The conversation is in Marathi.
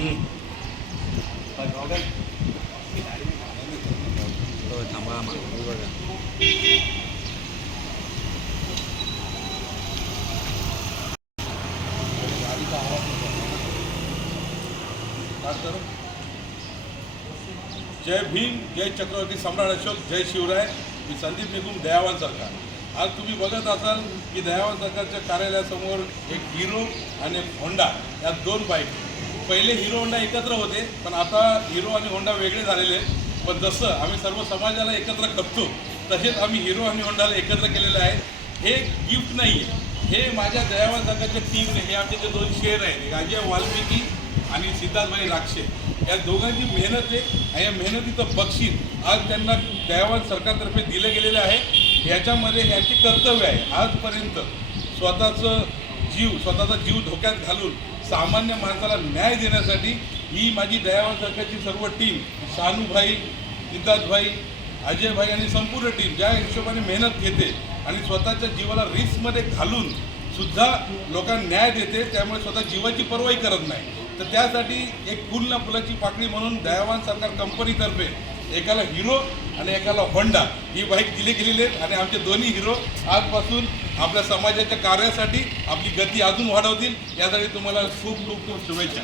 हो, जय भीम जय चक्रवर्ती सम्राट अशोक जय शिवराय. मी संदीप निघून दयावान सरकार. आज तुम्ही बघत असाल की दयावान सरकारच्या कार्यालयासमोर एक हिरो आणि एक होंडा या दोन बाईक. पहिले हिरो होंडा एकत्र होते पण आता हिरो आणि होंडा वेगळे झालेले आहेत. पण जसं आम्ही सर्व समाजाला एकत्र करतो तसेच आम्ही हिरो आणि होंडाला एकत्र केलेलं आहे हे गिफ्ट नाही आहे हे माझ्या दयावान सरकारच्या टीमने हे आमचे जे दोन शेअर आहेत राजा वाल्मिकी आणि सिद्धार्थभाई राक्षे या दोघांची मेहनत आहे आणि या मेहनतीचं बक्षीस आज त्यांना दयावान सरकारतर्फे दिलं गेलेलं आहे. याच्यामध्ये ह्याचे कर्तव्य आहे. आजपर्यंत स्वतःचं जीव स्वतःचा जीव धोक्यात घालून सामान्य माणसाला न्याय देण्यासाठी ही माझी दयावान सरकारची सर्व टीम शानूभाई सिद्धार्थभाई अजयभाई आणि संपूर्ण टीम ज्या हिशोबाने मेहनत घेते आणि स्वतःच्या जीवाला रिस्कमध्ये घालून सुद्धा लोकांना न्याय देते त्यामुळे स्वतः जीवाची पर्वाही करत नाही. तर त्यासाठी एक फुल ना फुलाची पाकळी म्हणून दयावान सरकार कंपनीतर्फे एकाला हिरो आणि एकाला होंडा. ही बाईक दिली गेलेली आहेत आणि आमचे दोन्ही हिरो आजपासून आपल्या समाजाच्या कार्यासाठी आपली गती अजून वाढवतील. यासाठी तुम्हाला खूप खूप खूप शुभेच्छा.